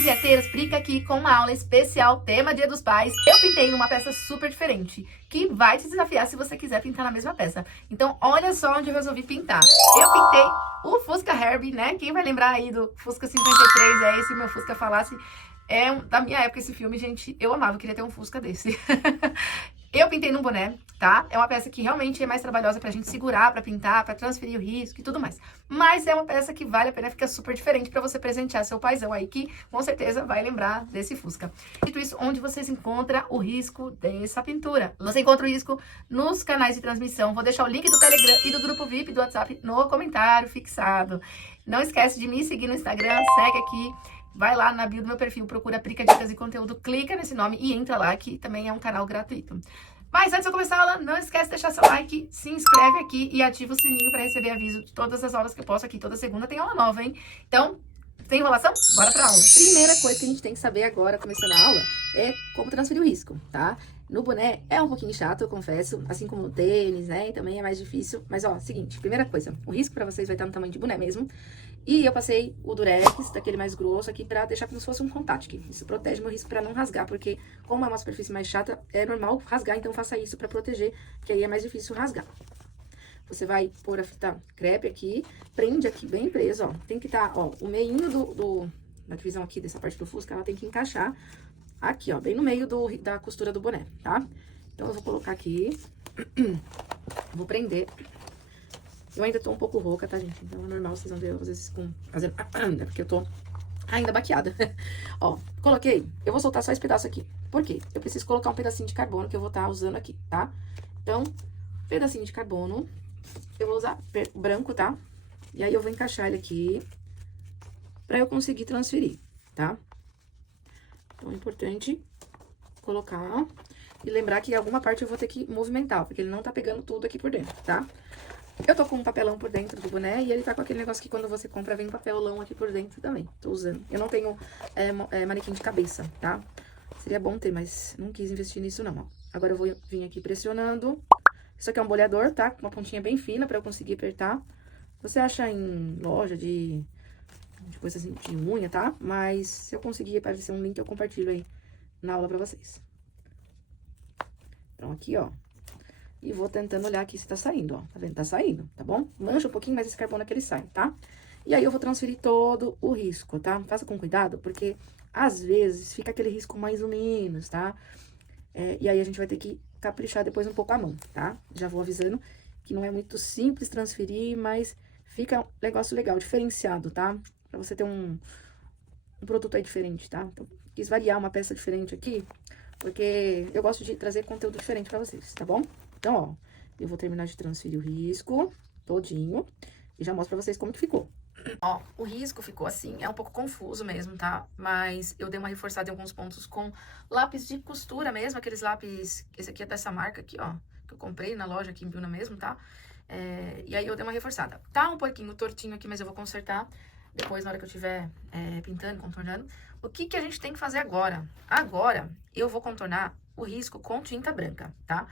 Vieteiras e vieteiros, Prica aqui com uma aula especial, tema Dia dos Pais. Eu pintei numa peça super diferente, que vai te desafiar se você quiser pintar na mesma peça. Então, olha só onde eu resolvi pintar. Eu pintei o Fusca Herbie, né? Quem vai lembrar aí do Fusca 53? É esse meu Fusca Falasse. Da minha época esse filme, gente, eu amava, eu queria ter um Fusca desse. Eu pintei num boné, tá? É uma peça que realmente é mais trabalhosa pra gente segurar, pra pintar, pra transferir o risco e tudo mais. Mas é uma peça que vale a pena, fica super diferente pra você presentear seu paizão aí, que com certeza vai lembrar desse Fusca. Dito isso, onde vocês encontram o risco dessa pintura? Você encontra o risco nos canais de transmissão. Vou deixar o link do Telegram e do grupo VIP do WhatsApp no comentário fixado. Não esquece de me seguir no Instagram, segue aqui. Vai lá na bio do meu perfil, procura Prica Dicas e Conteúdo, clica nesse nome e entra lá, que também é um canal gratuito. Mas antes de eu começar a aula, não esquece de deixar seu like, se inscreve aqui e ativa o sininho para receber aviso de todas as aulas que eu posto aqui. Toda segunda tem aula nova, hein? Então, sem enrolação, bora pra aula. Primeira coisa que a gente tem que saber agora, começando a aula, é como transferir o risco, tá? No boné é um pouquinho chato, eu confesso, assim como no tênis, né? E também é mais difícil. Mas, ó, seguinte, primeira coisa, o risco pra vocês vai estar no tamanho de boné mesmo. E eu passei o Durex, daquele mais grosso aqui, pra deixar como se fosse um contact. Isso protege meu risco pra não rasgar, porque como é uma superfície mais chata, é normal rasgar, então faça isso pra proteger, que aí é mais difícil rasgar. Você vai pôr a fita crepe aqui, prende aqui bem preso, ó. Tem que estar, ó, o meinho da divisão aqui, dessa parte do Fusca, ela tem que encaixar aqui, ó, bem no meio da costura do boné, tá? Então, eu vou colocar aqui, vou prender. Eu ainda tô um pouco rouca, tá, gente? Então, é normal, vocês vão ver, às vezes, fazendo... É porque eu tô ainda baqueada. Ó, coloquei. Eu vou soltar só esse pedaço aqui. Por quê? Eu preciso colocar um pedacinho de carbono que eu vou estar usando aqui, tá? Então, pedacinho de carbono. Eu vou usar branco, tá? E aí, eu vou encaixar ele aqui pra eu conseguir transferir, tá? Então, é importante colocar e lembrar que alguma parte eu vou ter que movimentar, porque ele não tá pegando tudo aqui por dentro, tá? Eu tô com um papelão por dentro do boné e ele tá com aquele negócio que quando você compra vem um papelão aqui por dentro também. Tô usando. Eu não tenho manequim de cabeça, tá? Seria bom ter, mas não quis investir nisso não, ó. Agora eu vou vir aqui pressionando. Isso aqui é um boleador, tá? Com uma pontinha bem fina pra eu conseguir apertar. Você acha em loja de coisas de unha, tá? Mas se eu conseguir aparecer um link, eu compartilho aí na aula pra vocês. Então, aqui, ó. E vou tentando olhar aqui se tá saindo, ó. Tá vendo? Tá saindo, tá bom? Mancha um pouquinho, mas esse carbono aqui ele sai, tá? E aí, eu vou transferir todo o risco, tá? Faça com cuidado, porque às vezes fica aquele risco mais ou menos, tá? E aí, a gente vai ter que caprichar depois um pouco a mão, tá? Já vou avisando que não é muito simples transferir, mas fica um negócio legal, diferenciado, tá? Pra você ter um produto aí diferente, tá? Então, quis variar uma peça diferente aqui, porque eu gosto de trazer conteúdo diferente pra vocês, tá bom? Então, ó, eu vou terminar de transferir o risco todinho e já mostro pra vocês como que ficou. Ó, o risco ficou assim, é um pouco confuso mesmo, tá? Mas eu dei uma reforçada em alguns pontos com lápis de costura mesmo, aqueles lápis, esse aqui é dessa marca aqui, ó, que eu comprei na loja aqui em Biúna mesmo, tá? E aí eu dei uma reforçada. Tá um pouquinho tortinho aqui, mas eu vou consertar depois na hora que eu estiver pintando, contornando. O que que a gente tem que fazer agora? Agora, eu vou contornar o risco com tinta branca, tá?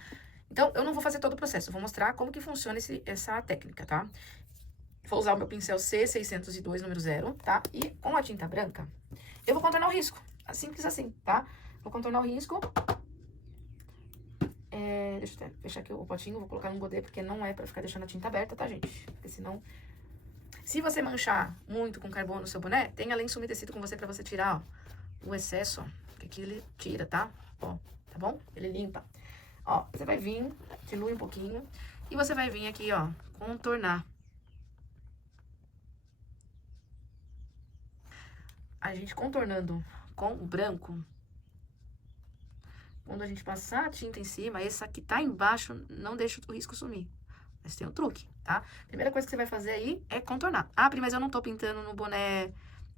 Então, eu não vou fazer todo o processo, eu vou mostrar como que funciona essa técnica, tá? Vou usar o meu pincel C602, número 0, tá? E com a tinta branca, eu vou contornar o risco, simples assim, tá? Vou contornar o risco. Deixa eu fechar aqui o potinho, vou colocar num godê, porque não é pra ficar deixando a tinta aberta, tá, gente? Porque senão... Se você manchar muito com carbono no seu boné, tenha lenço umedecido com você pra você tirar, ó, o excesso, ó, que aqui ele tira, tá? Ó, tá bom? Ele limpa. Ó, você vai vir, dilui um pouquinho, e você vai vir aqui, ó, contornar. A gente contornando com o branco, quando a gente passar a tinta em cima, essa que tá embaixo não deixa o risco sumir. Mas tem um truque, tá? Primeira coisa que você vai fazer aí é contornar. Ah, Pri, mas eu não tô pintando no boné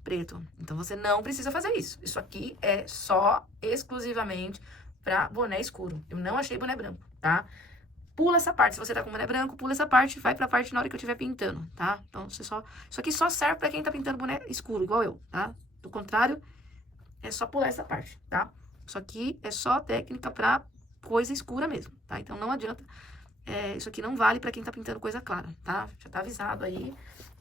preto. Então, você não precisa fazer isso. Isso aqui é só, exclusivamente, pra boné escuro. Eu não achei boné branco, tá? Pula essa parte. Se você tá com boné branco, pula essa parte, vai pra parte na hora que eu estiver pintando, tá? Então, isso aqui só serve pra quem tá pintando boné escuro, igual eu, tá? Do contrário, é só pular essa parte, tá? Isso aqui é só técnica pra coisa escura mesmo, tá? Então, não adianta. Isso aqui não vale pra quem tá pintando coisa clara, tá? Já tá avisado aí,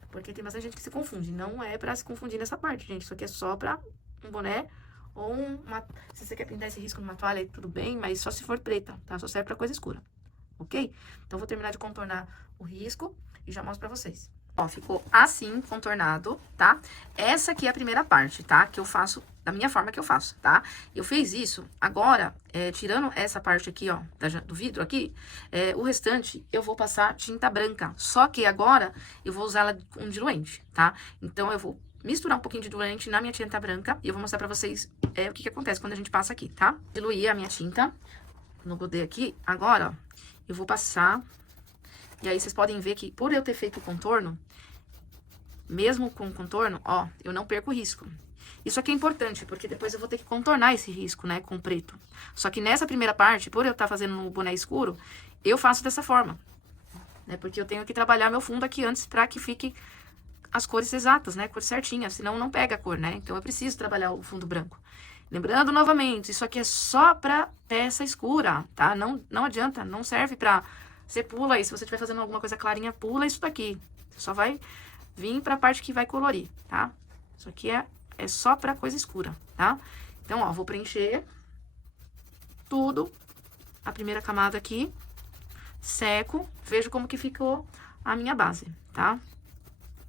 porque tem bastante gente que se confunde. Não é pra se confundir nessa parte, gente. Isso aqui é só pra um boné ou uma... Se você quer pintar esse risco numa toalha, tudo bem, mas só se for preta, tá? Só serve pra coisa escura, ok? Então, eu vou terminar de contornar o risco e já mostro pra vocês. Ó, ficou assim, contornado, tá? Essa aqui é a primeira parte, tá? Que eu faço da minha forma que eu faço, tá? Eu fiz isso, agora, tirando essa parte aqui, ó, do vidro aqui, o restante eu vou passar tinta branca. Só que agora eu vou usar ela com diluente, tá? Então, eu vou misturar um pouquinho de diluente na minha tinta branca e eu vou mostrar pra vocês o que acontece quando a gente passa aqui, tá? Diluir a minha tinta no godê aqui. Agora, ó, eu vou passar... E aí, vocês podem ver que, por eu ter feito o contorno, mesmo com o contorno, ó, eu não perco o risco. Isso aqui é importante, porque depois eu vou ter que contornar esse risco, né, com preto. Só que nessa primeira parte, por eu estar fazendo no boné escuro, eu faço dessa forma, né, porque eu tenho que trabalhar meu fundo aqui antes pra que fique as cores exatas, né, cores certinhas, senão não pega a cor, né, então eu preciso trabalhar o fundo branco. Lembrando novamente, isso aqui é só pra peça escura, tá? Não adianta, não serve pra... Você pula aí, se você estiver fazendo alguma coisa clarinha, pula isso daqui. Você só vai vir pra parte que vai colorir, tá? Isso aqui é só pra coisa escura, tá? Então, ó, vou preencher tudo, a primeira camada aqui, seco, vejo como que ficou a minha base, tá?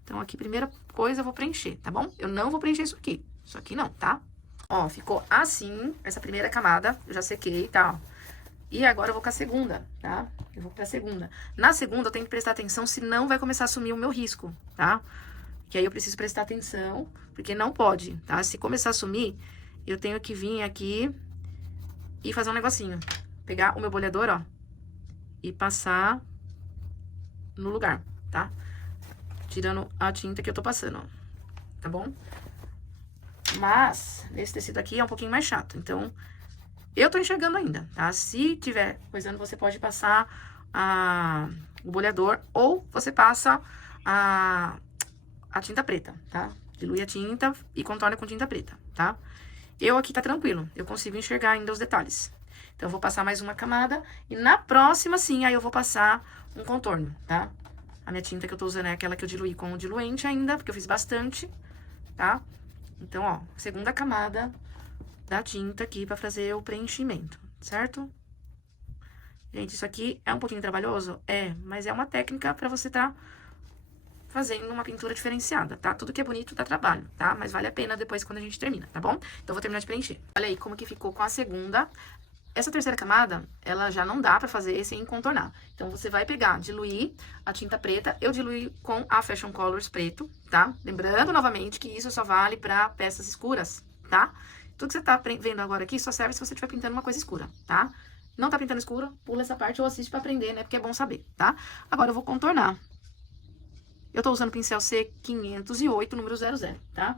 Então, aqui, primeira coisa, eu vou preencher, tá bom? Eu não vou preencher isso aqui não, tá? Ó, ficou assim, essa primeira camada, eu já sequei, tá? E agora eu vou com a segunda, tá? Eu vou pra segunda. Na segunda, eu tenho que prestar atenção, senão vai começar a sumir o meu risco, tá? Que aí eu preciso prestar atenção, porque não pode, tá? Se começar a sumir, eu tenho que vir aqui e fazer um negocinho. Pegar o meu boleador, ó, e passar no lugar, tá? Tirando a tinta que eu tô passando, ó. Tá bom? Mas, nesse tecido aqui é um pouquinho mais chato, então... Eu tô enxergando ainda, tá? Se tiver coisando, você pode passar o boleador ou você passa a tinta preta, tá? Dilui a tinta e contorna com tinta preta, tá? Eu aqui tá tranquilo, eu consigo enxergar ainda os detalhes. Então, eu vou passar mais uma camada e na próxima, sim, aí eu vou passar um contorno, tá? A minha tinta que eu tô usando é aquela que eu diluí com o diluente ainda, porque eu fiz bastante, tá? Então, ó, segunda camada da tinta aqui pra fazer o preenchimento, certo? Gente, isso aqui é um pouquinho trabalhoso? É, mas é uma técnica pra você tá fazendo uma pintura diferenciada, tá? Tudo que é bonito dá trabalho, tá? Mas vale a pena depois quando a gente termina, tá bom? Então, vou terminar de preencher. Olha aí como que ficou com a segunda. Essa terceira camada, ela já não dá pra fazer sem contornar. Então, você vai pegar, diluir a tinta preta. Eu diluí com a Fashion Colors preto, tá? Lembrando novamente que isso só vale pra peças escuras, tá? Tudo que você tá vendo agora aqui só serve se você estiver pintando uma coisa escura, tá? Não tá pintando escura, pula essa parte ou assiste pra aprender, né? Porque é bom saber, tá? Agora eu vou contornar. Eu tô usando o pincel C508, número 00, tá?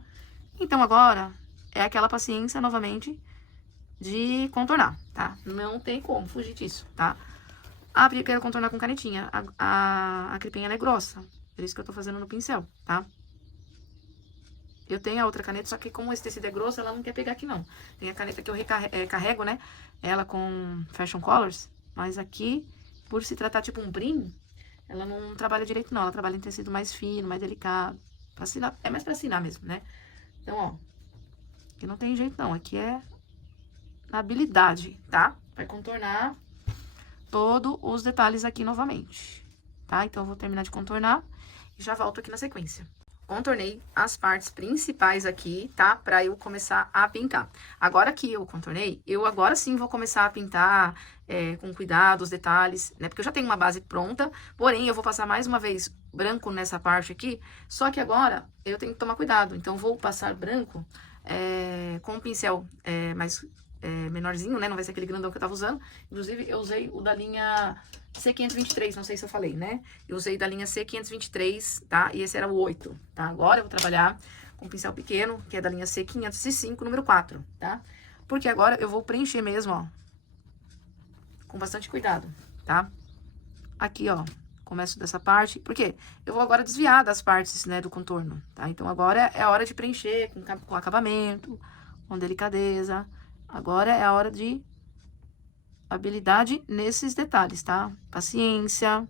Então agora é aquela paciência, novamente, de contornar, tá? Não tem como fugir disso, tá? Ah, eu quero contornar com canetinha. A crepinha, ela é grossa. Por isso que eu tô fazendo no pincel, tá? Eu tenho a outra caneta, só que como esse tecido é grosso, ela não quer pegar aqui, não. Tem a caneta que eu carrego, né? Ela com Fashion Colors. Mas aqui, por se tratar tipo um brim, ela não trabalha direito, não. Ela trabalha em tecido mais fino, mais delicado. Pra assinar, é mais pra assinar mesmo, né? Então, ó. Aqui não tem jeito, não. Aqui é na habilidade, tá? Vai contornar todos os detalhes aqui novamente, tá? Então, eu vou terminar de contornar e já volto aqui na sequência. Contornei as partes principais aqui, tá? Pra eu começar a pintar. Agora que eu contornei, eu agora sim vou começar a pintar com cuidado os detalhes, né? Porque eu já tenho uma base pronta, porém eu vou passar mais uma vez branco nessa parte aqui, só que agora eu tenho que tomar cuidado. Então, vou passar branco com um pincel mais menorzinho, né? Não vai ser aquele grandão que eu tava usando. Inclusive, eu usei o da linha C523, não sei se eu falei, né? Eu usei da linha C523, tá? E esse era o 8, tá? Agora eu vou trabalhar com um pincel pequeno, que é da linha C505, número 4, tá? Porque agora eu vou preencher mesmo, ó. Com bastante cuidado, tá? Aqui, ó. Começo dessa parte, porque eu vou agora desviar das partes, né, do contorno, tá? Então, agora é a hora de preencher com acabamento, com delicadeza. Agora é a hora de habilidade nesses detalhes, tá? Paciência,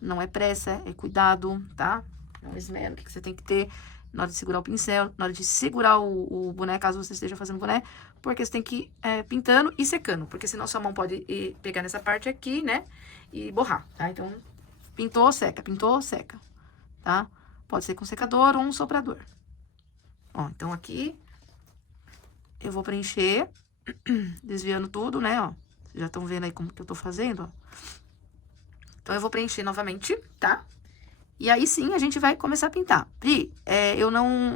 não é pressa, é cuidado, tá? É um esmero que você tem que ter na hora de segurar o pincel, na hora de segurar o boné, caso você esteja fazendo boné, porque você tem que ir pintando e secando, porque senão sua mão pode pegar nessa parte aqui, né, e borrar, tá? Então, pintou, seca, tá? Pode ser com secador ou um soprador. Ó, então aqui eu vou preencher, desviando tudo, né, ó. Vocês já estão vendo aí como que eu tô fazendo, ó. Então, eu vou preencher novamente, tá? E aí, sim, a gente vai começar a pintar. Pri, eu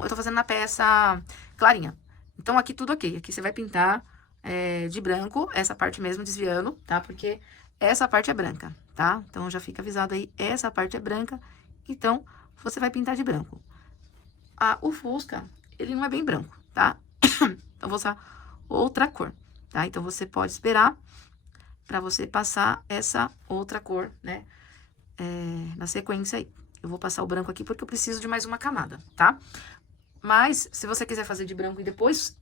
tô fazendo na peça clarinha. Então, aqui tudo ok. Aqui você vai pintar de branco, essa parte mesmo, desviando, tá? Porque essa parte é branca, tá? Então, já fica avisado aí, essa parte é branca. Então, você vai pintar de branco. O Fusca, ele não é bem branco, tá? Então, vou usar outra cor, tá? Então, você pode esperar pra você passar essa outra cor, né? Na sequência aí. Eu vou passar o branco aqui porque eu preciso de mais uma camada, tá? Mas, se você quiser fazer de branco e depois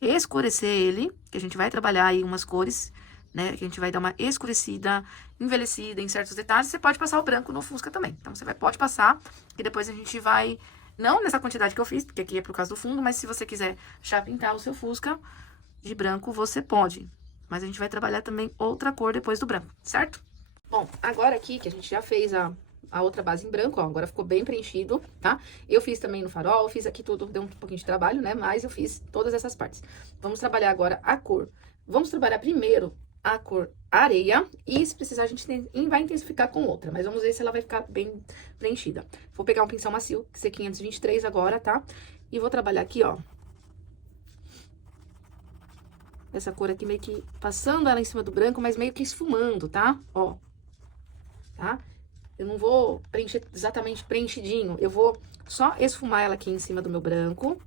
escurecer ele, que a gente vai trabalhar aí umas cores, né? Que a gente vai dar uma escurecida, envelhecida em certos detalhes, você pode passar o branco no Fusca também. Então, você pode passar, que depois a gente vai... Não nessa quantidade que eu fiz, porque aqui é por causa do fundo, mas se você quiser já pintar o seu Fusca de branco, você pode. Mas a gente vai trabalhar também outra cor depois do branco, certo? Bom, agora aqui que a gente já fez a outra base em branco, ó, agora ficou bem preenchido, tá? Eu fiz também no farol, fiz aqui tudo, deu um pouquinho de trabalho, né? Mas eu fiz todas essas partes. Vamos trabalhar agora a cor. Vamos trabalhar primeiro a cor areia e, se precisar, a gente vai intensificar com outra. Mas vamos ver se ela vai ficar bem preenchida. Vou pegar um pincel macio, C523 agora, tá? E vou trabalhar aqui, ó. Essa cor aqui meio que passando ela em cima do branco, mas meio que esfumando, tá? Ó. Tá? Eu não vou preencher exatamente preenchidinho, eu vou só esfumar ela aqui em cima do meu branco.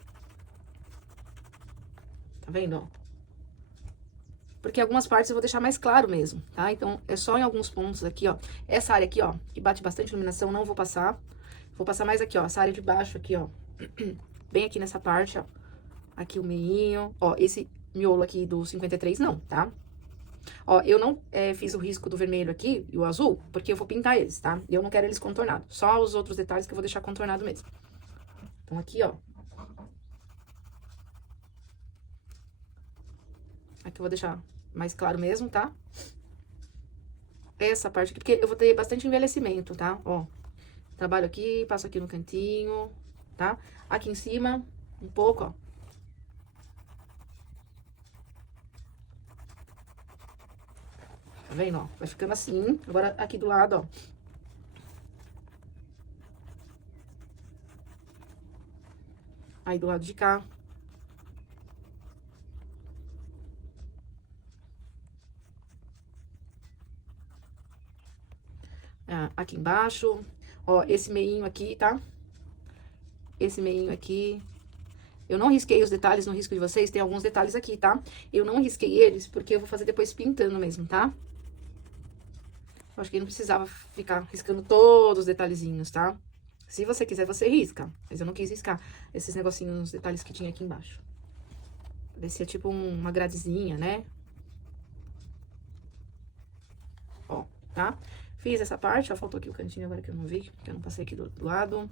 Tá vendo, ó? Porque algumas partes eu vou deixar mais claro mesmo, tá? Então, é só em alguns pontos aqui, ó. Essa área aqui, ó, que bate bastante iluminação, não vou passar. Vou passar mais aqui, ó, essa área de baixo aqui, ó. Bem aqui nessa parte, ó. Aqui o meinho, ó, esse miolo aqui do 53 não, tá? Ó, eu não fiz o risco do vermelho aqui e o azul, porque eu vou pintar eles, tá? E eu não quero eles contornados. Só os outros detalhes que eu vou deixar contornado mesmo. Então, aqui, ó. Aqui eu vou deixar mais claro mesmo, tá? Essa parte aqui, porque eu vou ter bastante envelhecimento, tá? Ó, trabalho aqui, passo aqui no cantinho, tá? Aqui em cima, um pouco, ó. Tá vendo, ó? Vai ficando assim. Agora, aqui do lado, ó. Aí, do lado de cá. Aqui embaixo. Ó, esse meinho aqui, tá? Esse meinho aqui. Eu não risquei os detalhes no risco de vocês. Tem alguns detalhes aqui, tá? Eu não risquei eles porque eu vou fazer depois pintando mesmo, tá? Eu acho que não precisava ficar riscando todos os detalhezinhos, tá? Se você quiser, você risca. Mas eu não quis riscar esses negocinhos, os detalhes que tinha aqui embaixo. Parecia tipo uma gradezinha, né? Ó, tá? Fiz essa parte, ó, faltou aqui o cantinho agora que eu não vi, que eu não passei aqui do lado.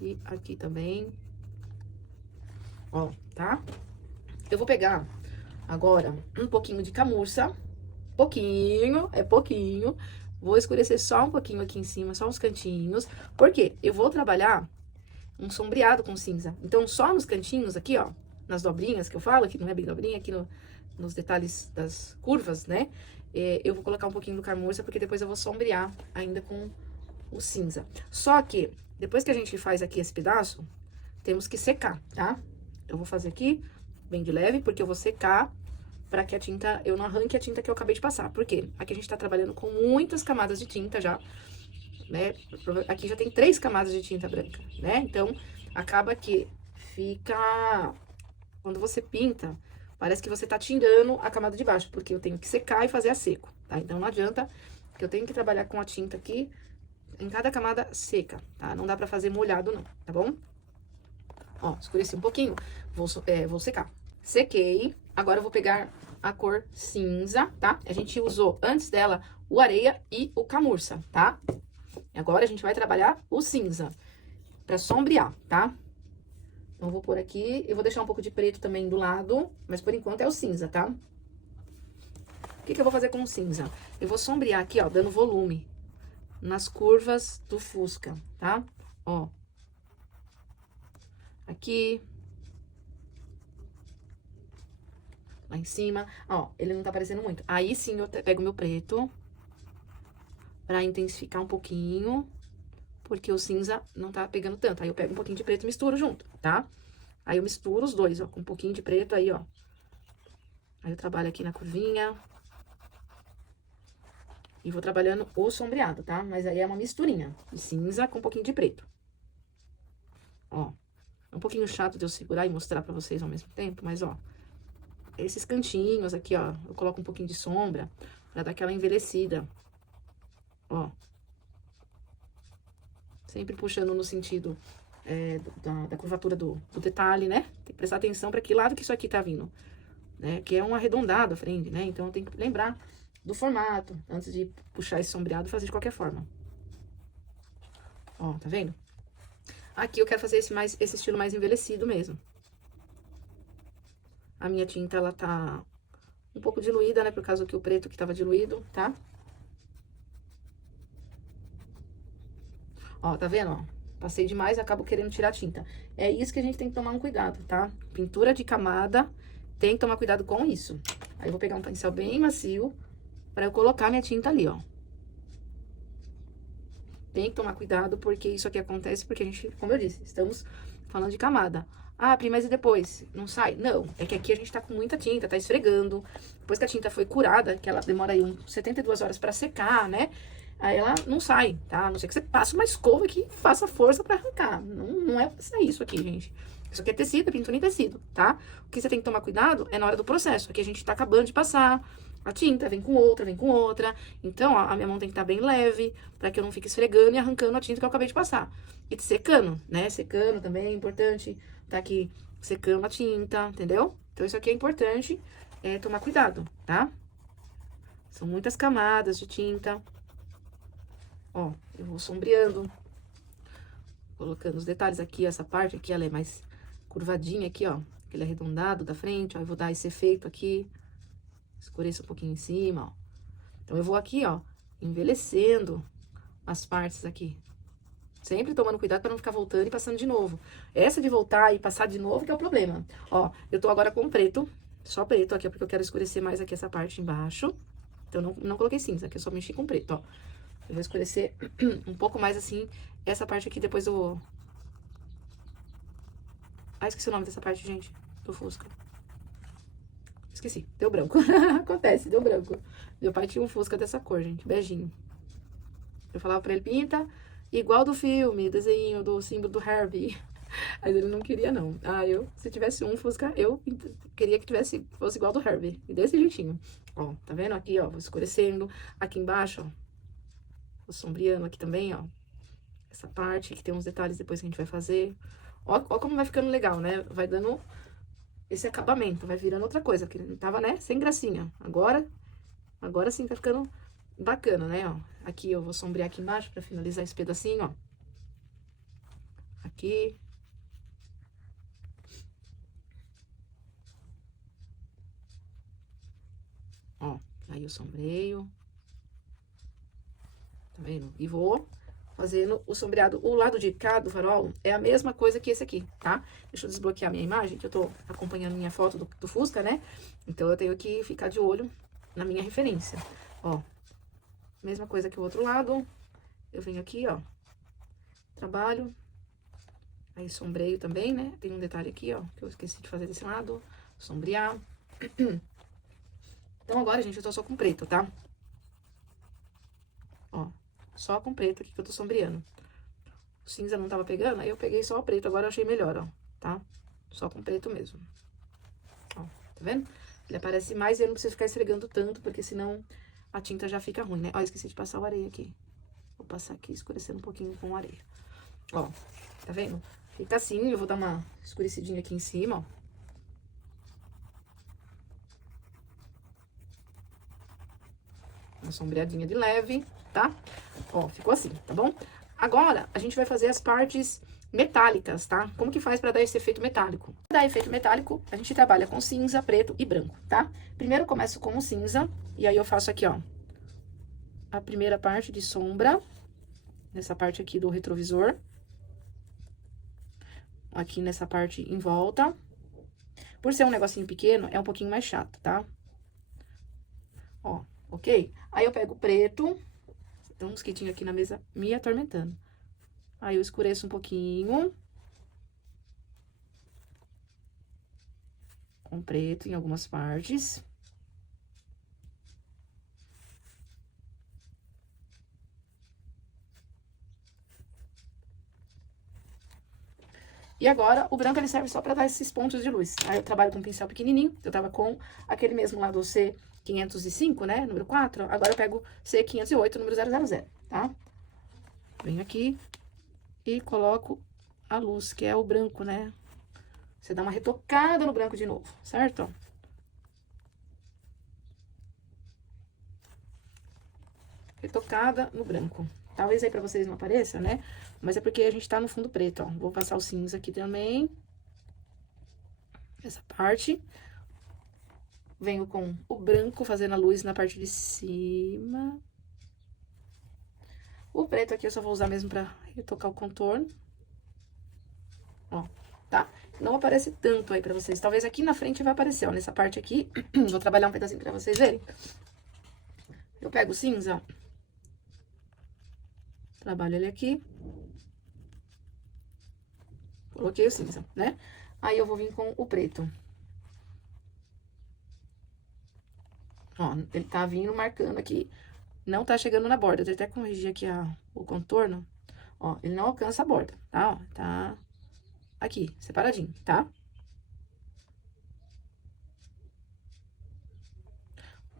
E aqui também. Ó, tá? Eu vou pegar agora um pouquinho de camurça. Pouquinho, é pouquinho. Vou escurecer só um pouquinho aqui em cima, só uns cantinhos. Por quê? Eu vou trabalhar um sombreado com cinza. Então, só nos cantinhos aqui, ó, nas dobrinhas que eu falo, que não é bem dobrinha, aqui nos detalhes das curvas, né? Eu vou colocar um pouquinho do camurça, porque depois eu vou sombrear ainda com o cinza. Só que, depois que a gente faz aqui esse pedaço, temos que secar, tá? Eu vou fazer aqui, bem de leve, porque eu vou secar pra que a tinta, eu não arranque a tinta que eu acabei de passar. Por quê? Aqui a gente tá trabalhando com muitas camadas de tinta já, né? Aqui já tem 3 camadas de tinta branca, né? Então, acaba que fica... Quando você pinta, parece que você tá tirando a camada de baixo, porque eu tenho que secar e fazer a seco, tá? Então, não adianta, que eu tenho que trabalhar com a tinta aqui em cada camada seca, tá? Não dá pra fazer molhado, não, tá bom? Ó, escureci um pouquinho, vou secar. Sequei, agora eu vou pegar a cor cinza, tá? A gente usou antes dela o areia e o camurça, tá? Agora a gente vai trabalhar o cinza. pra sombrear, tá? Então, eu vou pôr aqui, eu vou deixar um pouco de preto também do lado, mas por enquanto é o cinza, tá? O que eu vou fazer com o cinza? Eu vou sombrear aqui, ó, dando volume nas curvas do Fusca, tá? Ó. Aqui. Lá em cima. Ó, ele não tá aparecendo muito. Aí sim eu pego meu preto pra intensificar um pouquinho, porque o cinza não tá pegando tanto. Aí eu pego um pouquinho de preto e misturo junto, tá? Aí eu misturo os dois, ó, com um pouquinho de preto aí, ó. Aí eu trabalho aqui na curvinha. E vou trabalhando o sombreado, tá? Mas aí é uma misturinha de cinza com um pouquinho de preto. Ó, é um pouquinho chato de eu segurar e mostrar pra vocês ao mesmo tempo, mas ó, esses cantinhos aqui, ó, eu coloco um pouquinho de sombra pra dar aquela envelhecida. Ó. Sempre puxando no sentido da curvatura do detalhe, né? Tem que prestar atenção pra que lado que isso aqui tá vindo, né? Que é um arredondado à frente, né? Então, eu tenho que lembrar do formato, antes de puxar esse sombreado, fazer de qualquer forma. Ó, tá vendo? Aqui eu quero fazer esse estilo mais envelhecido mesmo. A minha tinta, ela tá um pouco diluída, né? Por causa que o preto que tava diluído, tá? Ó, tá vendo, ó? Passei demais e acabo querendo tirar a tinta. É isso que a gente tem que tomar um cuidado, tá? Pintura de camada, tem que tomar cuidado com isso. Aí eu vou pegar um pincel bem macio pra eu colocar minha tinta ali, ó. Tem que tomar cuidado, porque isso aqui acontece porque a gente, como eu disse, estamos falando de camada. Ah, Pri, mas e depois? Não sai? Não, é que aqui a gente tá com muita tinta, tá esfregando. Depois que a tinta foi curada, que ela demora aí 72 horas pra secar, né? Aí ela não sai, tá? A não ser que você passe uma escova que faça força pra arrancar. Não é pra sair isso aqui, gente. Isso aqui é tecido, é pintura em tecido, tá? O que você tem que tomar cuidado é na hora do processo. Aqui a gente tá acabando de passar a tinta, vem com outra, vem com outra. Então, ó, a minha mão tem que estar bem leve, pra que eu não fique esfregando e arrancando a tinta que eu acabei de passar. E secando, né? Secando também é importante. Tá aqui secando a tinta, entendeu? Então, isso aqui é importante, tomar cuidado, tá? São muitas camadas de tinta. Ó, eu vou sombreando, colocando os detalhes aqui, essa parte aqui, ela é mais curvadinha aqui, ó, aquele arredondado da frente, ó, eu vou dar esse efeito aqui, escureço um pouquinho em cima, ó. Então, eu vou aqui, ó, envelhecendo as partes aqui, sempre tomando cuidado pra não ficar voltando e passando de novo. Essa de voltar e passar de novo que é o problema. Ó, eu tô agora com preto, só preto aqui, porque eu quero escurecer mais aqui essa parte embaixo. Então, não coloquei cinza, aqui eu só mexi com preto, ó. Eu vou escurecer um pouco mais, assim, essa parte aqui, depois do... Ah, esqueci o nome dessa parte, gente, do Fusca. Esqueci, deu branco. Acontece, deu branco. Meu pai tinha um Fusca dessa cor, gente, beijinho. Eu falava pra ele, pinta igual do filme, desenho do símbolo do Herbie. Mas ele não queria, não. Ah, se tivesse um Fusca, eu queria que fosse igual do Herbie. E desse jeitinho. Ó, tá vendo? Aqui, ó, vou escurecendo. Aqui embaixo, ó. Vou sombreando aqui também, ó. Essa parte, que tem uns detalhes depois que a gente vai fazer. Ó como vai ficando legal, né? Vai dando esse acabamento, vai virando outra coisa. Porque tava, né, sem gracinha. Agora sim tá ficando bacana, né, ó. Aqui eu vou sombrear aqui embaixo pra finalizar esse pedacinho, ó. Aqui. Ó, aí eu sombreio. Tá vendo? E vou fazendo o sombreado. O lado de cá do farol é a mesma coisa que esse aqui, tá? Deixa eu desbloquear minha imagem, que eu tô acompanhando minha foto do Fusca, né? Então, eu tenho que ficar de olho na minha referência. Ó, mesma coisa que o outro lado. Eu venho aqui, ó, trabalho. Aí, sombreio também, né? Tem um detalhe aqui, ó, que eu esqueci de fazer desse lado. Sombrear. Então, agora, gente, eu tô só com preto, tá? Ó, só com preto aqui que eu tô sombreando. O cinza não tava pegando, aí eu peguei só o preto, agora eu achei melhor, ó, tá? Só com preto mesmo. Ó, tá vendo? Ele aparece mais e eu não preciso ficar esfregando tanto, porque senão a tinta já fica ruim, né? Ó, esqueci de passar o areia aqui. Vou passar aqui, escurecendo um pouquinho com areia. Ó, tá vendo? Fica assim, eu vou dar uma escurecidinha aqui em cima, ó. Uma sombreadinha de leve, tá? Ó, ficou assim, tá bom? Agora, a gente vai fazer as partes metálicas, tá? Como que faz pra dar esse efeito metálico? Pra dar efeito metálico, a gente trabalha com cinza, preto e branco, tá? Primeiro eu começo com o cinza, e aí eu faço aqui, ó, a primeira parte de sombra, nessa parte aqui do retrovisor. Aqui nessa parte em volta. Por ser um negocinho pequeno, é um pouquinho mais chato, tá? Ó, ok? Aí eu pego o preto. Tem um mosquitinho aqui na mesa me atormentando. Aí eu escureço um pouquinho. Com preto em algumas partes. E agora, o branco, ele serve só pra dar esses pontos de luz. Aí eu trabalho com um pincel pequenininho. Eu tava com aquele mesmo lá do C505, né? Número 4. Agora eu pego C508, número 000, tá? Venho aqui e coloco a luz, que é o branco, né? Você dá uma retocada no branco de novo, certo? Retocada no branco. Talvez aí pra vocês não apareça, né? Mas é porque a gente tá no fundo preto, ó. Vou passar o cinza aqui também. Essa parte. Venho com o branco fazendo a luz na parte de cima. O preto aqui eu só vou usar mesmo pra retocar o contorno. Ó, tá? Não aparece tanto aí pra vocês. Talvez aqui na frente vai aparecer, ó. Nessa parte aqui, vou trabalhar um pedacinho pra vocês verem. Eu pego o cinza. Trabalho ele aqui. Coloquei o cinza, né? Aí eu vou vir com o preto. Ó, ele tá vindo marcando aqui. Não tá chegando na borda. Eu até corrigir aqui o contorno. Ó, ele não alcança a borda, tá? Ó, tá aqui, separadinho, tá?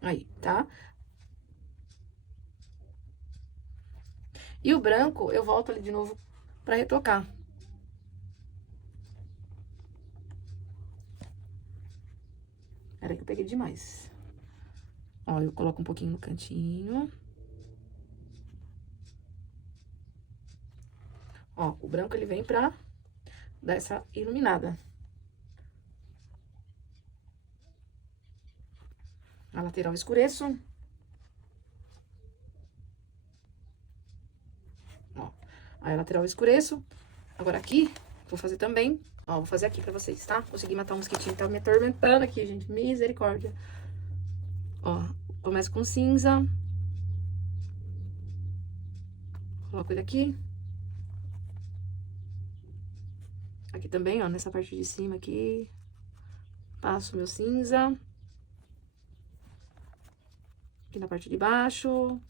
Aí, tá? E o branco, eu volto ali de novo pra retocar. Peraí que eu peguei demais. Ó, eu coloco um pouquinho no cantinho. Ó, o branco, ele vem pra dar essa iluminada. A lateral eu escureço. Ó, aí a lateral eu escureço. Agora aqui, vou fazer também. Ó, vou fazer aqui pra vocês, tá? Consegui matar um mosquitinho que tava me atormentando aqui, gente. Misericórdia. Ó, começo com cinza. Coloco ele aqui. Aqui também, ó, nessa parte de cima aqui. Passo meu cinza. Aqui na parte de baixo.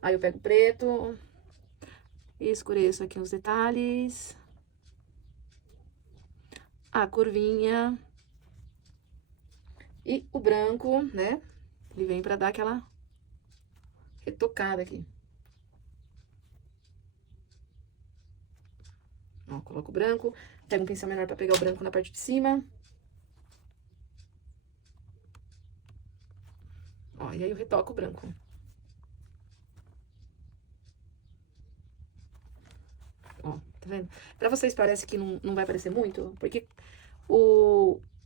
Aí eu pego o preto. E escureço aqui os detalhes. A curvinha. E o branco, né? Ele vem pra dar aquela retocada aqui. Ó, coloco o branco. Pego um pincel menor pra pegar o branco na parte de cima. Ó, e aí eu retoco o branco. Ó, tá vendo? Pra vocês parece que não vai aparecer muito, porque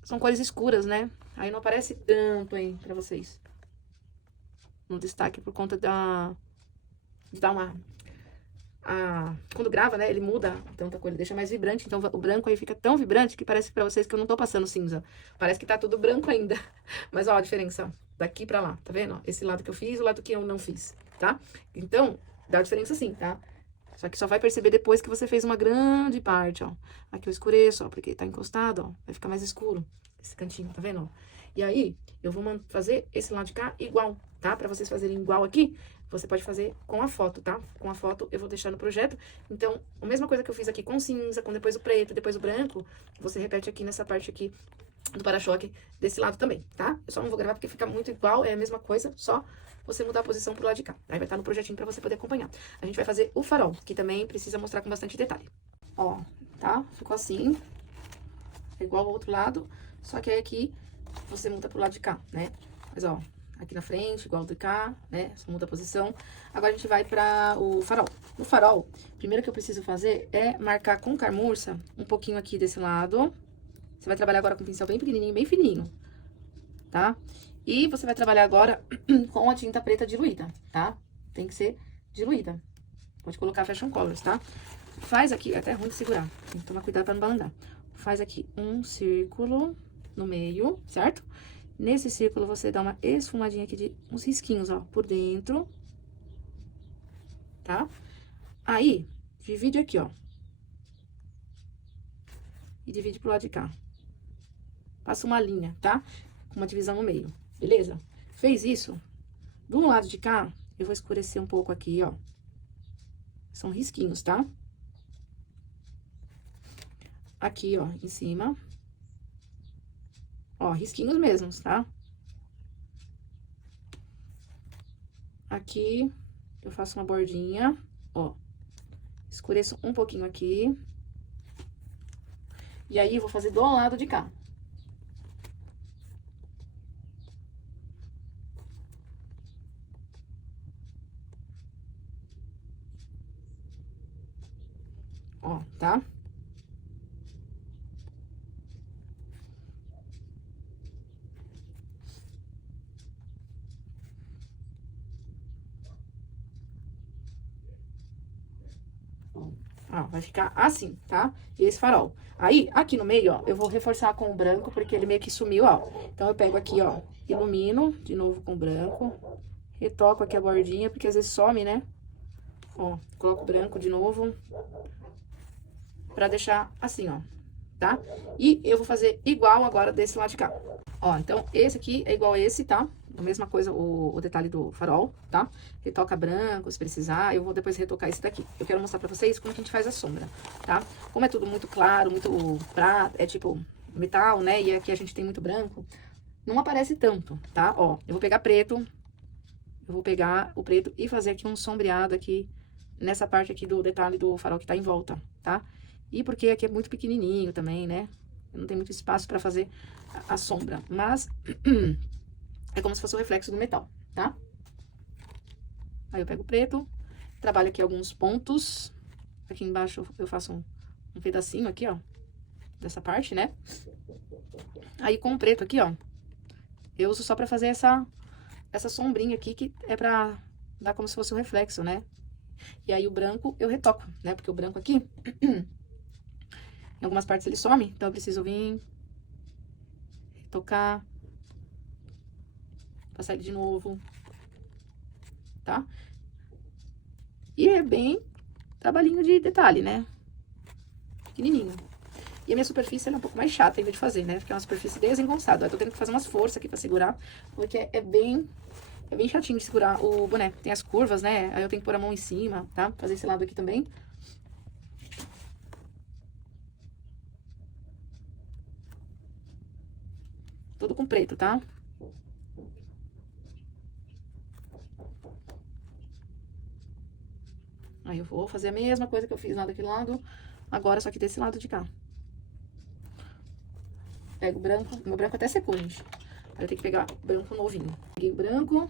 são cores escuras, né? Aí não aparece tanto aí pra vocês. No destaque por conta de dar uma... quando grava, né, ele muda tanta cor, ele deixa mais vibrante, então o branco aí fica tão vibrante que parece pra vocês que eu não tô passando cinza. Parece que tá tudo branco ainda. Mas, ó, a diferença, ó, daqui pra lá, tá vendo? Ó, esse lado que eu fiz e o lado que eu não fiz, tá? Então, dá diferença sim, tá? Só que só vai perceber depois que você fez uma grande parte, ó. Aqui eu escureço, ó, porque tá encostado, ó, vai ficar mais escuro esse cantinho, tá vendo, ó? E aí, eu vou fazer esse lado de cá igual, tá? Pra vocês fazerem igual aqui, você pode fazer com a foto, tá? Com a foto eu vou deixar no projeto. Então, a mesma coisa que eu fiz aqui com cinza, com depois o preto, depois o branco, você repete aqui nessa parte aqui do para-choque desse lado também, tá? Eu só não vou gravar porque fica muito igual, é a mesma coisa, só você mudar a posição pro lado de cá. Aí vai estar no projetinho pra você poder acompanhar. A gente vai fazer o farol, que também precisa mostrar com bastante detalhe. Ó, tá? Ficou assim. É igual ao outro lado, só que aí aqui você muda pro lado de cá, né? Mas, ó, aqui na frente, igual ao de cá, né? Só muda a posição. Agora a gente vai pra o farol. No farol, primeiro que eu preciso fazer é marcar com camurça um pouquinho aqui desse lado. Você vai trabalhar agora com um pincel bem pequenininho, bem fininho, tá? E você vai trabalhar agora com a tinta preta diluída, tá? Tem que ser diluída. Pode colocar Fashion Colors, tá? Faz aqui, é até ruim de segurar, tem que tomar cuidado pra não balandar. Faz aqui um círculo no meio, certo? Nesse círculo, você dá uma esfumadinha aqui de uns risquinhos, ó, por dentro, tá? Aí, divide aqui, ó. E divide pro lado de cá. Passa uma linha, tá? Com uma divisão no meio, beleza? Fez isso? Do lado de cá, eu vou escurecer um pouco aqui, ó. São risquinhos, tá? Aqui, ó, em cima. Ó, risquinhos mesmos, tá? Aqui, eu faço uma bordinha, ó. Escureço um pouquinho aqui. E aí, eu vou fazer do lado de cá. Ó, tá? Ó, vai ficar assim, tá? Esse farol. Aí, aqui no meio, ó, eu vou reforçar com o branco, porque ele meio que sumiu, ó. Então, eu pego aqui, ó, ilumino de novo com o branco. Retoco aqui a bordinha, porque às vezes some, né? Ó, coloco o branco de novo. Pra deixar assim, ó, tá? E eu vou fazer igual agora desse lado de cá. Ó, então, esse aqui é igual a esse, tá? A mesma coisa, o detalhe do farol, tá? Retoca branco, se precisar. Eu vou depois retocar esse daqui. Eu quero mostrar pra vocês como que a gente faz a sombra, tá? Como é tudo muito claro, muito prata, é tipo metal, né? E aqui a gente tem muito branco. Não aparece tanto, tá? Ó, eu vou pegar preto. Eu vou pegar o preto e fazer aqui um sombreado aqui, nessa parte aqui do detalhe do farol que tá em volta, tá? E porque aqui é muito pequenininho também, né? Não tem muito espaço pra fazer a sombra. Mas é como se fosse o reflexo do metal, tá? Aí eu pego o preto, trabalho aqui alguns pontos. Aqui embaixo eu faço um pedacinho aqui, ó. Dessa parte, né? Aí com o preto aqui, ó. Eu uso só pra fazer essa sombrinha aqui, que é pra dar como se fosse um reflexo, né? E aí o branco eu retoco, né? Porque o branco aqui, em algumas partes ele some, então eu preciso vir retocar, passar ele de novo, tá? E é bem trabalhinho de detalhe, né? Pequenininho. E a minha superfície ela é um pouco mais chata ainda de fazer, né? Porque é uma superfície desengonçada. Eu tô tendo que fazer umas forças aqui pra segurar, porque é bem chatinho de segurar o boné. Tem as curvas, né? Aí eu tenho que pôr a mão em cima, tá? Fazer esse lado aqui também. Tudo com preto, tá? Aí eu vou fazer a mesma coisa que eu fiz lá daquele lado, agora só que desse lado de cá. Pego o branco, meu branco até secou, gente. Aí eu tenho que pegar branco novinho. Peguei o branco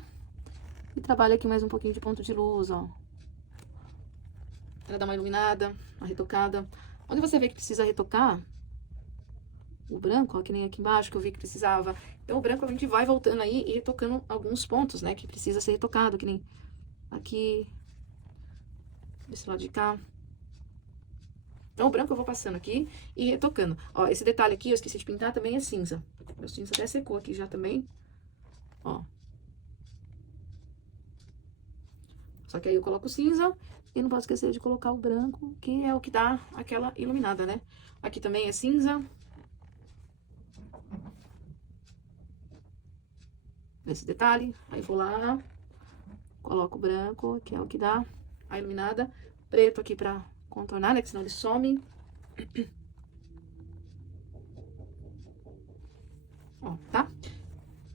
e trabalho aqui mais um pouquinho de ponto de luz, ó. Pra dar uma iluminada, uma retocada. Onde você vê que precisa retocar, o branco, ó, que nem aqui embaixo, que eu vi que precisava. Então, o branco a gente vai voltando aí e retocando alguns pontos, né, que precisa ser retocado, que nem aqui, desse lado de cá. Então, o branco eu vou passando aqui e retocando. Ó, esse detalhe aqui, eu esqueci de pintar, também é cinza. Meu cinza até secou aqui já também. Ó. Só que aí eu coloco o cinza e não posso esquecer de colocar o branco, que é o que dá aquela iluminada, né? Aqui também é cinza. Nesse detalhe. Aí vou lá, coloco o branco, que é o que dá a iluminada. Preto aqui pra contornar, né? Que senão ele some. Ó, tá?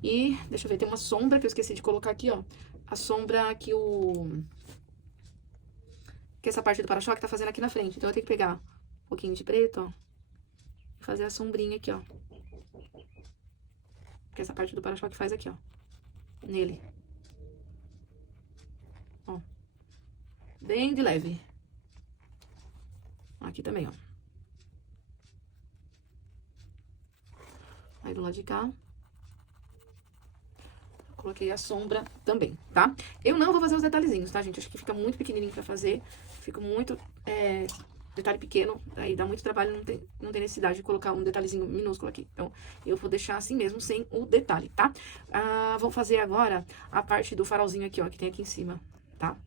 E, deixa eu ver, tem uma sombra que eu esqueci de colocar aqui, ó. A sombra que que essa parte do para-choque tá fazendo aqui na frente. Então, eu tenho que pegar um pouquinho de preto, ó. E fazer a sombrinha aqui, ó. Que essa parte do para-choque faz aqui, ó. Nele. Ó. bem de leve. Aqui também, ó. Aí do lado de cá, coloquei a sombra também, tá? Eu não vou fazer os detalhezinhos, tá, gente? Acho que fica muito pequenininho pra fazer, fica muito detalhe pequeno, aí dá muito trabalho, não tem necessidade de colocar um detalhezinho minúsculo aqui. Então, eu vou deixar assim mesmo, sem o detalhe, tá? Vou fazer agora a parte do farolzinho aqui, ó, que tem aqui em cima, tá?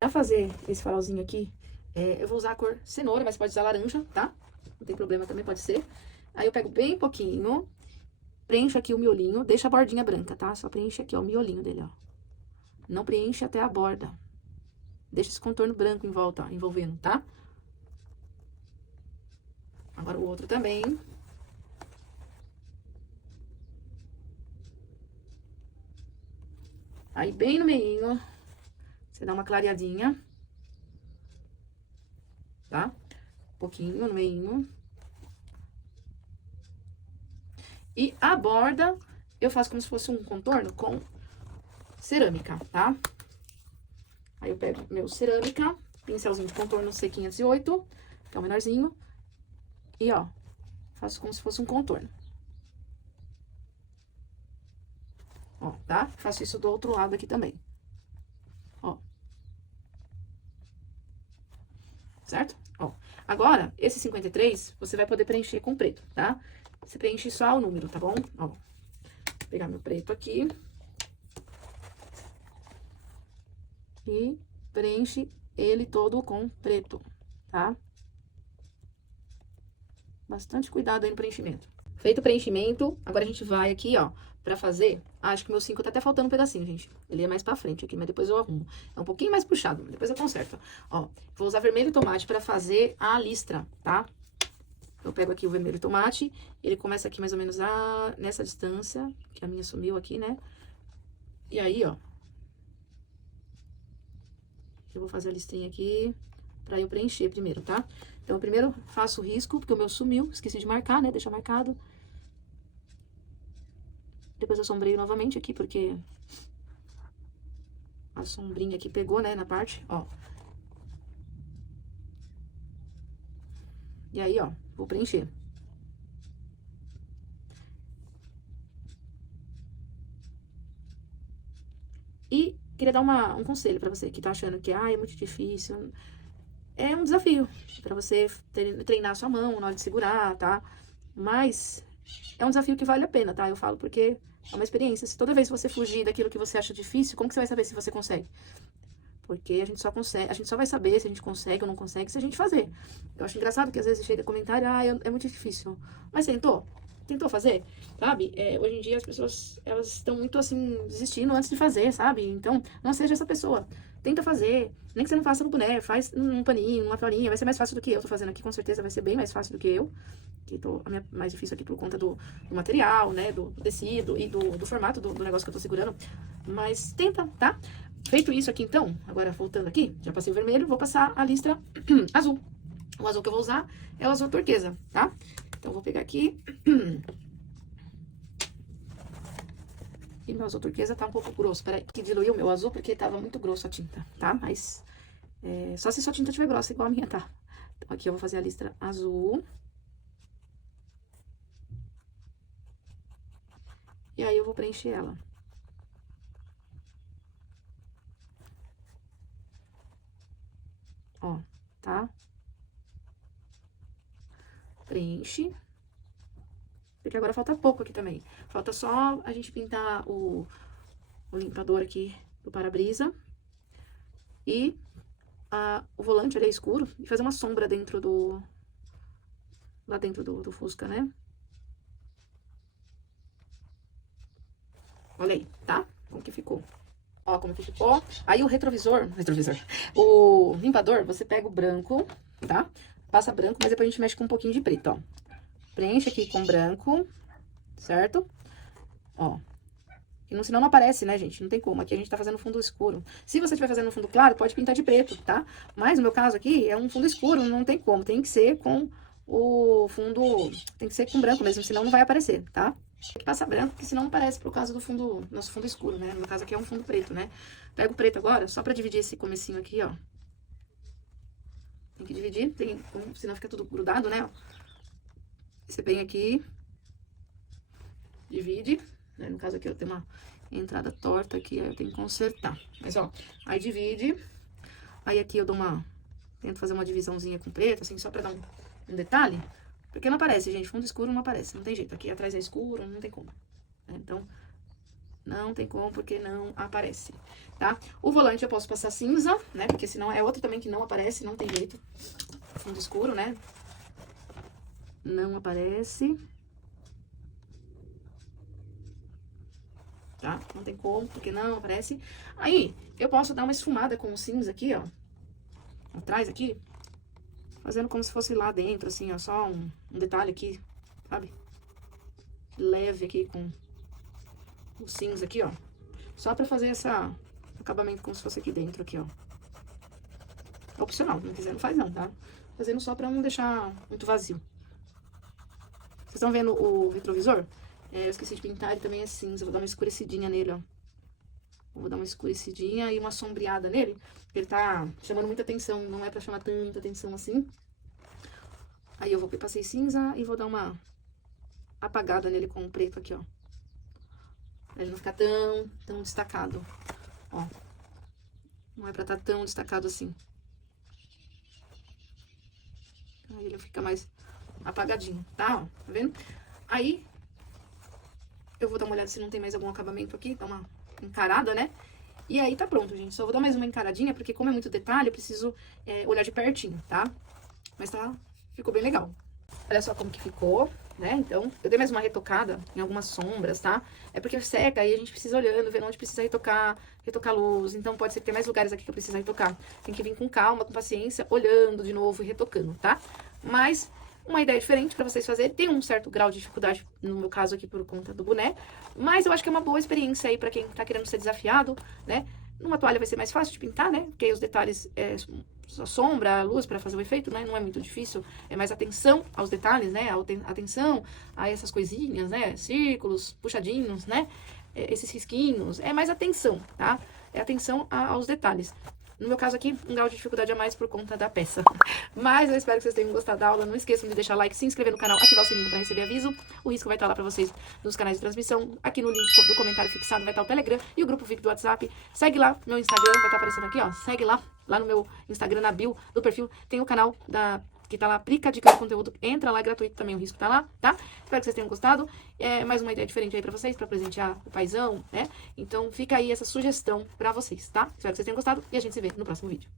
Pra fazer esse farolzinho aqui, eu vou usar a cor cenoura, mas pode usar laranja, tá? Não tem problema, também pode ser. Aí eu pego bem pouquinho, preencho aqui o miolinho, deixa a bordinha branca, tá? Só preenche aqui, ó, o miolinho dele, ó. Não preenche até a borda. Deixa esse contorno branco em volta, ó, envolvendo, tá? Agora o outro também. Aí bem no meinho, você dá uma clareadinha, tá? Um pouquinho no meinho. E a borda, eu faço como se fosse um contorno com cerâmica, tá? Aí eu pego meu cerâmica, pincelzinho de contorno C508, que é o menorzinho. E, ó, faço como se fosse um contorno. Ó, tá? Faço isso do outro lado aqui também. Ó. Certo? Ó. Agora, esse 53, você vai poder preencher com preto, tá? Você preenche só o número, tá bom? Ó. Vou pegar meu preto aqui. E preenche ele todo com preto, tá? Bastante cuidado aí no preenchimento. Feito o preenchimento, agora a gente vai aqui, ó, pra fazer... acho que meu 5 tá até faltando um pedacinho, gente. Ele é mais pra frente aqui, mas depois eu arrumo. É um pouquinho mais puxado, mas depois eu conserto. Ó, vou usar vermelho e tomate pra fazer a listra, tá? Eu pego aqui o vermelho e tomate, ele começa aqui mais ou menos nessa distância, que a minha sumiu aqui, né? E aí, ó, eu vou fazer a listrinha aqui pra eu preencher primeiro, tá? Então, eu primeiro faço o risco, porque o meu sumiu, esqueci de marcar, né? Deixa marcado. Depois eu sombreio novamente aqui, porque a sombrinha aqui pegou, né, na parte, ó. E aí, ó, vou preencher. E queria dar um conselho pra você que tá achando que, é muito difícil. É um desafio pra você treinar a sua mão na hora de segurar, tá? Mas é um desafio que vale a pena, tá? Eu falo porque é uma experiência. Se toda vez você fugir daquilo que você acha difícil, como que você vai saber se você consegue? Porque a gente só vai saber se a gente consegue ou não consegue se a gente fazer. Eu acho engraçado que às vezes chega comentário, é muito difícil. Mas tentou? Tentou fazer? Sabe? Hoje em dia as pessoas, elas estão muito assim, desistindo antes de fazer, sabe? Então, não seja essa pessoa. Tenta fazer. Nem que você não faça no boné, faz num paninho, numa florinha. Vai ser mais fácil do que eu tô fazendo aqui, com certeza vai ser bem mais fácil do que eu. Que mais difícil aqui por conta do material, né? Do tecido e do formato do negócio que eu tô segurando. Mas tenta, tá? Feito isso aqui, então, agora voltando aqui, já passei o vermelho, vou passar a listra azul. O azul que eu vou usar é o azul turquesa, tá? Então, vou pegar aqui. E meu azul turquesa tá um pouco grosso. Peraí, que diluiu o meu azul porque tava muito grosso a tinta, tá? Mas, só se sua tinta tiver grossa, igual a minha, tá? Então, aqui eu vou fazer a listra azul. E aí, eu vou preencher ela. Ó, tá? Preenche. Porque agora falta pouco aqui também. Falta só a gente pintar o limpador aqui do para-brisa. E o volante, ele é escuro. E fazer uma sombra dentro lá dentro do Fusca, né? Olha aí, tá? Como que ficou. Ó, como que ficou. Aí o retrovisor, o limpador, você pega o branco, tá? Passa branco, mas depois a gente mexe com um pouquinho de preto, ó. Preenche aqui com branco, certo? Ó. Senão não aparece, né, gente? Não tem como. Aqui a gente tá fazendo fundo escuro. Se você estiver fazendo um fundo claro, pode pintar de preto, tá? Mas no meu caso aqui é um fundo escuro, não tem como. Tem que ser com o fundo... Tem que ser com branco mesmo, senão não vai aparecer, tá? Tem que passar branco, porque senão não aparece por causa do fundo... Nosso fundo escuro, né? No meu caso aqui é um fundo preto, né? Pego o preto agora, só pra dividir esse comecinho aqui, ó. Tem que dividir, senão fica tudo grudado, né? Você vem aqui, divide, né? No caso aqui eu tenho uma entrada torta aqui, aí eu tenho que consertar. Mas, ó, aí divide, aí aqui eu tento fazer uma divisãozinha com preto, assim, só pra dar um detalhe. Porque não aparece, gente, fundo escuro não aparece, não tem jeito. Aqui atrás é escuro, não tem como. Então, não tem como, porque não aparece, tá? O volante eu posso passar cinza, né? Porque senão é outro também que não aparece, não tem jeito. Fundo escuro, né? Não aparece. Tá? Não tem como, porque não aparece. Aí, eu posso dar uma esfumada com o cinza aqui, ó. Atrás aqui. Fazendo como se fosse lá dentro, assim, ó. Só um detalhe aqui, sabe? Leve aqui com o cinza aqui, ó. Só pra fazer esse acabamento como se fosse aqui dentro, aqui, ó. É opcional, não quiser não faz não, tá? Fazendo só pra não deixar muito vazio. Vocês estão vendo o retrovisor? Eu esqueci de pintar, ele também é cinza. Vou dar uma escurecidinha nele, ó. Vou dar uma escurecidinha e uma sombreada nele. Porque ele tá chamando muita atenção, não é pra chamar tanta atenção assim. Aí eu passei cinza e vou dar uma apagada nele com o preto aqui, ó. Pra ele não ficar tão destacado, ó. Não é pra estar tão destacado assim. Aí ele fica mais apagadinho, tá? Ó, tá vendo? Aí, eu vou dar uma olhada se não tem mais algum acabamento aqui, dar uma encarada, né? E aí tá pronto, gente. Só vou dar mais uma encaradinha, porque como é muito detalhe, eu preciso olhar de pertinho, tá? Mas ficou bem legal. Olha só como que ficou, né? Então, eu dei mais uma retocada em algumas sombras, tá? É porque seca e a gente precisa olhando, vendo onde precisa retocar luz. Então, pode ser que tenha mais lugares aqui que eu preciso retocar. Tem que vir com calma, com paciência, olhando de novo e retocando, tá? Mas uma ideia diferente pra vocês fazerem. Tem um certo grau de dificuldade, no meu caso aqui, por conta do boné. Mas eu acho que é uma boa experiência aí pra quem tá querendo ser desafiado, né? Numa toalha vai ser mais fácil de pintar, né? Porque aí os detalhes, a sombra, a luz pra fazer o efeito, né? Não é muito difícil. É mais atenção aos detalhes, né? Atenção a essas coisinhas, né? Círculos, puxadinhos, né? Esses risquinhos. É mais atenção, tá? É atenção aos detalhes. No meu caso aqui, um grau de dificuldade a mais por conta da peça. Mas eu espero que vocês tenham gostado da aula. Não esqueçam de deixar like, se inscrever no canal, ativar o sininho para receber aviso. O risco vai estar lá para vocês nos canais de transmissão. Aqui no link do comentário fixado vai estar o Telegram e o grupo VIP do WhatsApp. Segue lá, meu Instagram vai estar aparecendo aqui, ó. Segue lá no meu Instagram, na bio do perfil. Tem o canal que tá lá, Prica, dica de conteúdo. Entra lá, gratuito também, o risco tá lá, tá? Espero que vocês tenham gostado. Mais uma ideia diferente aí pra vocês, pra presentear o paizão, né? Então fica aí essa sugestão pra vocês, tá? Espero que vocês tenham gostado e a gente se vê no próximo vídeo.